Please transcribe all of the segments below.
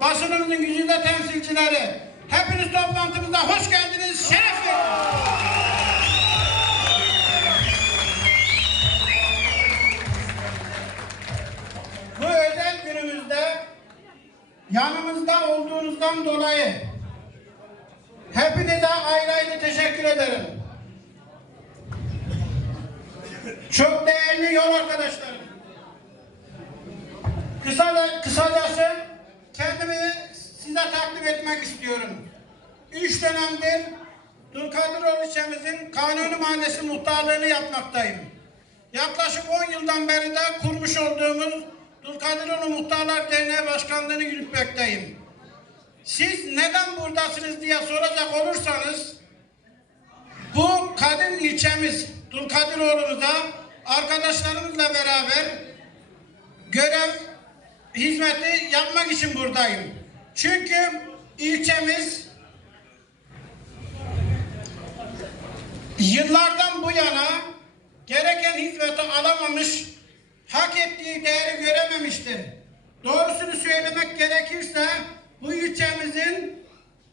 basınımızın gücünde temsilcileri. Hepiniz toplantımıza hoş geldiniz, şeref. Bu özel günümüzde yanımızda olduğunuzdan dolayı hepinize ayrı ayrı teşekkür ederim. Çok değerli yol arkadaşlarım. Kısa, kısacası kendimi size takdim etmek istiyorum. Üç dönemdir Dulkadiroğlu ilçemizin Kanuni Mahallesi muhtarlığını yapmaktayım. Yaklaşık 10 yıldan beri de kurmuş olduğumuz Dulkadiroğlu Muhtarlar Derneği Başkanlığı'nı yürütmekteyim. Siz neden buradasınız diye soracak olursanız bu kadın ilçemiz Dulkadiroğlu'muza arkadaşlarımızla beraber görev hizmeti yapmak için buradayım. Çünkü ilçemiz yıllardan bu yana gereken hizmeti alamamış, hak ettiği değeri görememiştir. Doğrusunu söylemek gerekirse bu ilçemizin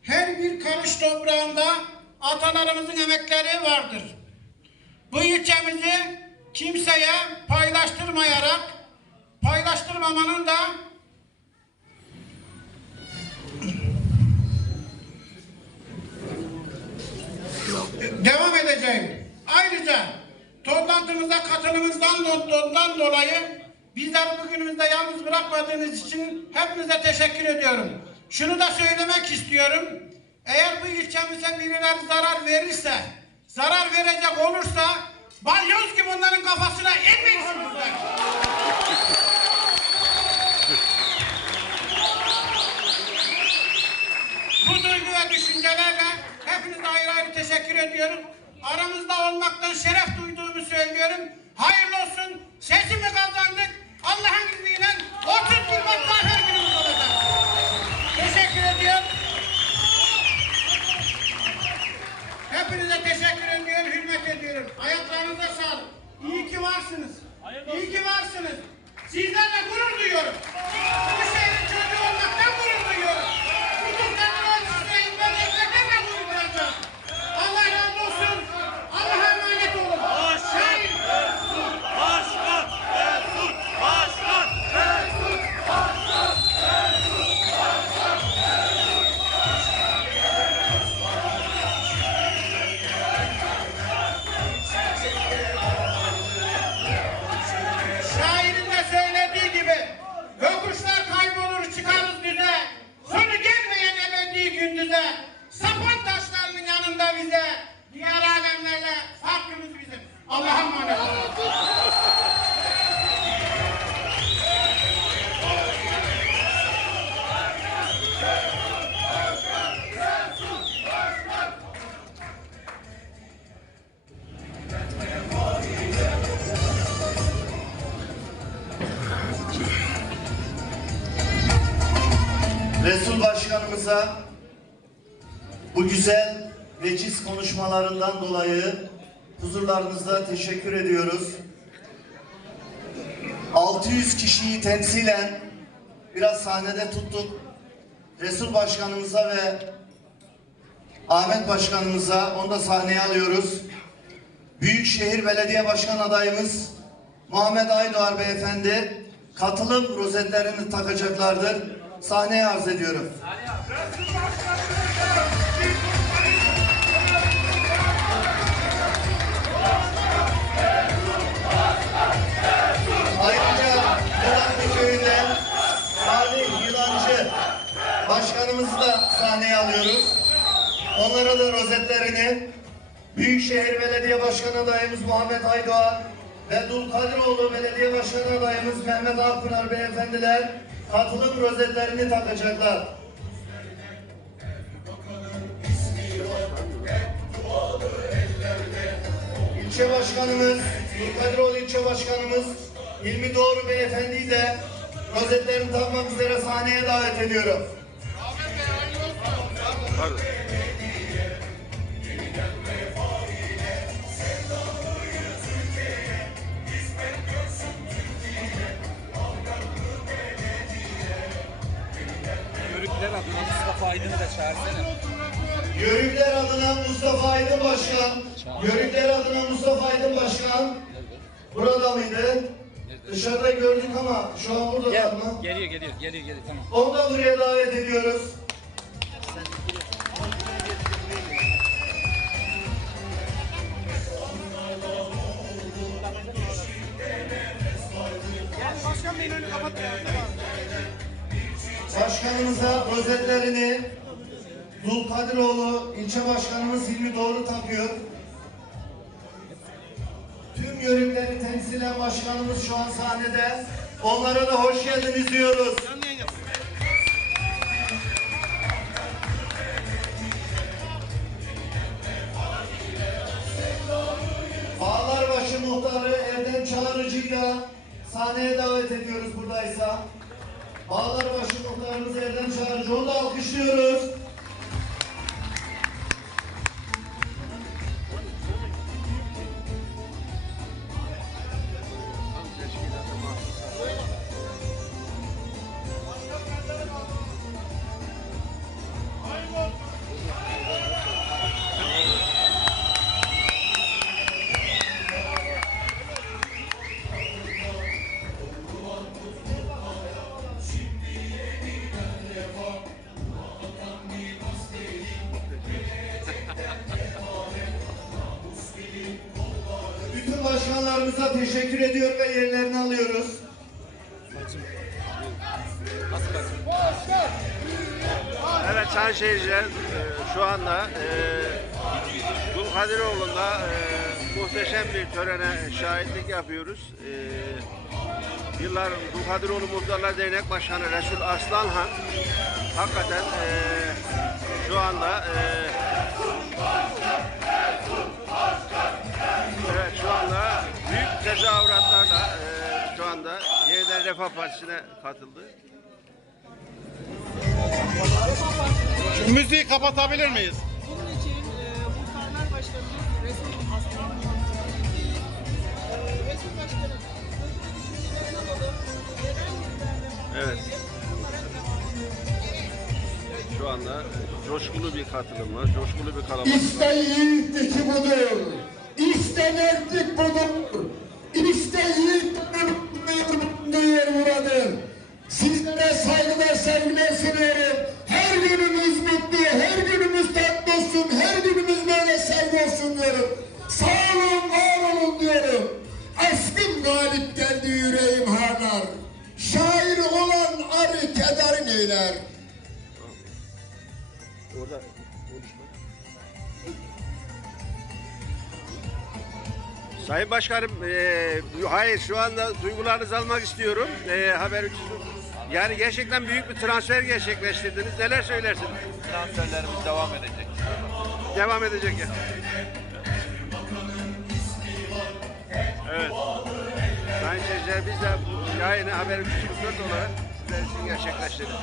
her bir karış toprağında atalarımızın emekleri vardır. Bu ilçemizi kimseye paylaştırmayarak paylaştırmamanın da devam edeceğim. Ayrıca toplantımıza katılımınızdan do- dolayı bizleri bugünümüzde yalnız bırakmadığınız için hepinize teşekkür ediyorum. Şunu da söylemek istiyorum. Eğer bu ilçemize birileri zarar verirse, zarar verecek olursa balyoz gibi onların kafasına inmeyinsiniz. Bu duygu ve düşüncelerle hepinize ayrı ayrı teşekkür ediyorum. Aramızda olmaktan şeref duyduğumu söylüyorum. Hayırlı olsun. Seçimi kazandık. Allah'ın izniyle 30 yıl zafer günümüz olacak. Teşekkür ediyorum. Hepinize teşekkür ediyorum, hürmet ediyorum. Ayaklarınıza sağlık. İyi ki varsınız. İyi ki varsınız. Sizlerle gurur duyuyorum. Sapan taşlarının yanında bize diğer alemlerle farkımız bizim Allah'a emanet olun. Resul Başkanımıza bu güzel veciz konuşmalarından dolayı huzurlarınızda teşekkür ediyoruz. 600 kişiyi temsilen biraz sahnede tuttuk. Resul Başkanımıza ve Ahmet Başkanımıza onu da sahneye alıyoruz. Büyükşehir Belediye Başkan adayımız Muhammed Aydoğar Beyefendi katılım rozetlerini takacaklardır. Sahneye arz ediyorum. Ayrıca Yılancı Köyü'nden Salih Yılancı Başkanımızı da sahneye alıyoruz. Onlara da rozetlerini Büyükşehir Belediye Başkanı adayımız Muhammed Aydoğan ve Dulkadiroğlu Belediye Başkanı adayımız Mehmet Akpınar beyefendiler katılım rozetlerini takacaklar. İlçe Başkanımız, Dulkadiroğlu İlçe Başkanımız İlmi Doğru Beyefendi'yi de rozetlerini takmak üzere sahneye davet ediyorum. Yörükler çağırsana. Yörükler adına Mustafa Aydın Başkan. Yörükler adına Mustafa Aydın Başkan. Burada mıydı? Dışarıda gördük ama şu an burada Gel. mı? Geliyor geliyor geliyor geliyor tamam. Onu da buraya davet ediyoruz. Başkanımıza rozetlerini Dulkadiroğlu ilçe başkanımız Hilmi Doğru takıyor. Tüm yörükleri temsilen başkanımız şu an sahnede. Onlara da hoş geldiniz diyoruz. Bağlarbaşı muhtarı Erdem Çağrıcı'yı da sahneye davet ediyoruz buradaysa. Bağlarbaşı muhtarımız Erdem Çağrıcı, onu da alkışlıyoruz. Başkanlarımıza teşekkür ediyor ve yerlerini alıyoruz. Evet sayın seyirciler e, şu anda e, Dulkadiroğlu'nda e, muhteşem bir törene şahitlik yapıyoruz. E, yıllar Dulkadiroğlu Muhtarlar Dernek Başkanı Resul Arslanhan hakikaten e, şu anda e, tezahüratlarla e, şu anda yeniden Refah Partisi'ne katıldı. Şu müziği kapatabilir miyiz? Bunun için e, Muhtarlar Başkanımız Resul Aslan e, Resul Başkanım sözünü düşüncelerini alalım. Neden bizlerle Evet. Şu anda coşkulu bir katılım var, coşkulu bir kalabalık var. İşte yiğitlik budur. İşte budur. Saygılar sevgiler sunuyorum. Her günümüz mutlu, her günümüz tatlı olsun, her günümüz böyle sevgi olsun diyorum. Sağ olun, var olun diyorum. Aşkım galip geldi yüreğim harlar. Şair olan arı kederin eyler. Orada. Sayın Başkanım, eee, hayır şu anda duygularınızı almak istiyorum. Eee haber için. Yani gerçekten büyük bir transfer gerçekleştirdiniz. Neler söylersiniz? Transferlerimiz devam edecek. Devam edecek ya. Evet. Sayın seyirciler biz de bu yayını Haber 324 olarak sizler için gerçekleştirdik.